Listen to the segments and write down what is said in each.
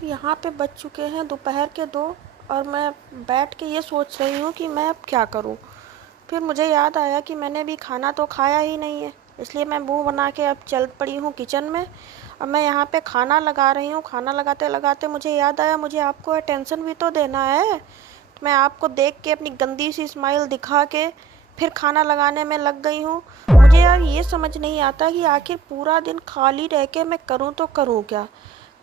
तो यहाँ पे बज चुके हैं दोपहर के 2 और मैं बैठ के ये सोच रही हूँ कि मैं अब क्या करूँ। फिर मुझे याद आया कि मैंने अभी खाना तो खाया ही नहीं है, इसलिए मैं मुँह बना के अब चल पड़ी हूँ किचन में। अब मैं यहाँ पे खाना लगा रही हूँ, खाना लगाते लगाते मुझे याद आया मुझे आपको अटेंशन भी तो देना है। तो मैं आपको देख के अपनी गंदी सी स्माइल दिखा के फिर खाना लगाने में लग गई हूँ। मुझे यार ये समझ नहीं आता कि आखिर पूरा दिन खाली रह के मैं करूँ तो करूँ क्या।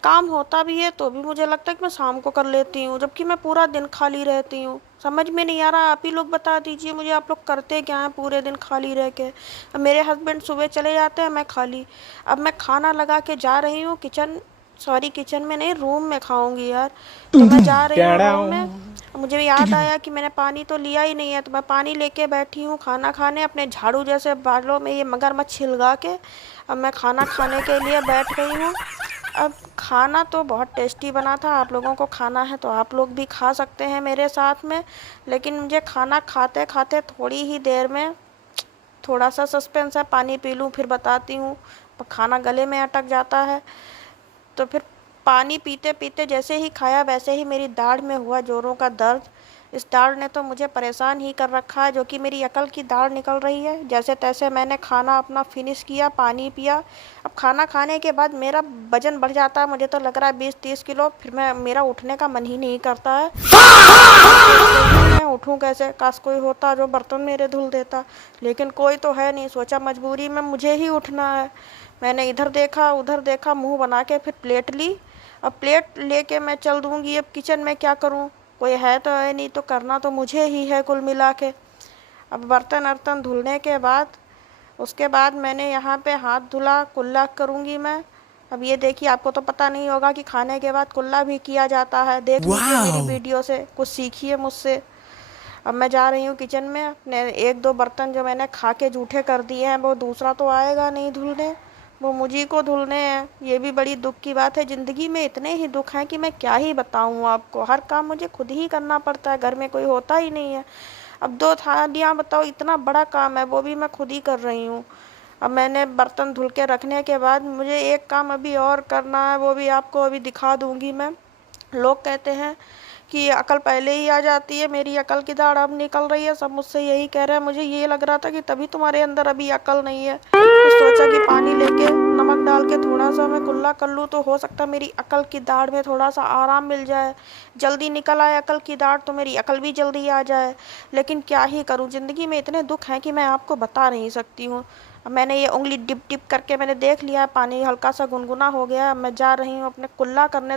काम होता भी है तो भी मुझे लगता है कि मैं शाम को कर लेती हूँ, जबकि मैं पूरा दिन खाली रहती हूँ। समझ में नहीं आ रहा, आप ही लोग बता दीजिए मुझे, आप लोग करते क्या हैं पूरे दिन खाली रह के। अब मेरे हस्बैंड सुबह चले जाते हैं, मैं खाली। अब मैं खाना लगा के जा रही हूँ किचन, सॉरी किचन में नहीं, रूम में खाऊंगी यार। तो मैं जा रही हूँ रूम में। मुझे याद आया कि मैंने पानी तो लिया ही नहीं है, तो मैं पानी लेके बैठी हूँ खाना खाने, अपने झाड़ू जैसे बालों में ये मगरमच्छ छिलगा के। अब मैं खाना खाने के लिए बैठ गई हूँ। अब खाना तो बहुत टेस्टी बना था, आप लोगों को खाना है तो आप लोग भी खा सकते हैं मेरे साथ में। लेकिन मुझे खाना खाते खाते थोड़ी ही देर में थोड़ा सा सस्पेंस है, पानी पी लूँ फिर बताती हूँ। खाना गले में अटक जाता है। तो फिर पानी पीते पीते जैसे ही खाया वैसे ही मेरी दाढ़ में हुआ जोरों का दर्द। इस दाढ़ ने तो मुझे परेशान ही कर रखा है, जो कि मेरी अकल की दाढ़ निकल रही है। जैसे तैसे मैंने खाना अपना फिनिश किया, पानी पिया। अब खाना खाने के बाद मेरा वजन बढ़ जाता है, मुझे तो लग रहा है 20-30 किलो। फिर मेरा उठने का मन ही नहीं करता है। सोच रही हूँ मैं उठूँ कैसे, काश कोई होता जो बर्तन मेरे धुल देता। लेकिन कोई तो है नहीं, सोचा मजबूरी में मुझे ही उठना है। मैंने इधर देखा उधर देखा, मुंह बना के फिर प्लेट ली। अब प्लेट लेके मैं चल दूंगी अब किचन में, क्या करूं, कोई है तो है नहीं, तो करना तो मुझे ही है कुल मिला के। अब बर्तन वर्तन धुलने के बाद उसके बाद मैंने यहाँ पे हाथ धुला, कुल्ला करूँगी मैं। अब ये देखिए, आपको तो पता नहीं होगा कि खाने के बाद कुल्ला भी किया जाता है, देख लीजिए मेरी वीडियो से, कुछ सीखिए मुझसे। अब मैं जा रही हूँ किचन में, अपने 1-2 बर्तन जो मैंने खा के जूठे कर दिए हैं वो दूसरा तो आएगा नहीं धुलने, वो मुझी को धुलने हैं। ये भी बड़ी दुख की बात है, ज़िंदगी में इतने ही दुख हैं कि मैं क्या ही बताऊँ आपको। हर काम मुझे खुद ही करना पड़ता है, घर में कोई होता ही नहीं है। अब 2 थालियाँ बताओ, इतना बड़ा काम है वो भी मैं खुद ही कर रही हूँ। अब मैंने बर्तन धुल के रखने के बाद मुझे एक काम अभी और करना है, वो भी आपको अभी दिखा दूँगी मैं। लोग कहते हैं कि अकल पहले ही आ जाती है, मेरी अकल की दाढ़ अब निकल रही है, सब मुझसे यही कह रहे हैं। मुझे ये लग रहा था कि तभी तुम्हारे अंदर अभी अकल नहीं है। तो सोचा कि पानी लेके नमक डाल के थोड़ा सा मैं कुल्ला कर लूँ, तो हो सकता है मेरी अकल की दाढ़ में थोड़ा सा आराम मिल जाए, जल्दी निकल आए अकल की दाढ़, तो मेरी अकल भी जल्दी आ जाए। लेकिन क्या ही करूँ, ज़िंदगी में इतने दुख हैं कि मैं आपको बता नहीं सकती हूँ। अब मैंने ये उंगली डिप डिप करके मैंने देख लिया, पानी हल्का सा गुनगुना हो गया। मैं जा रही हूँ अपने कुल्ला करने।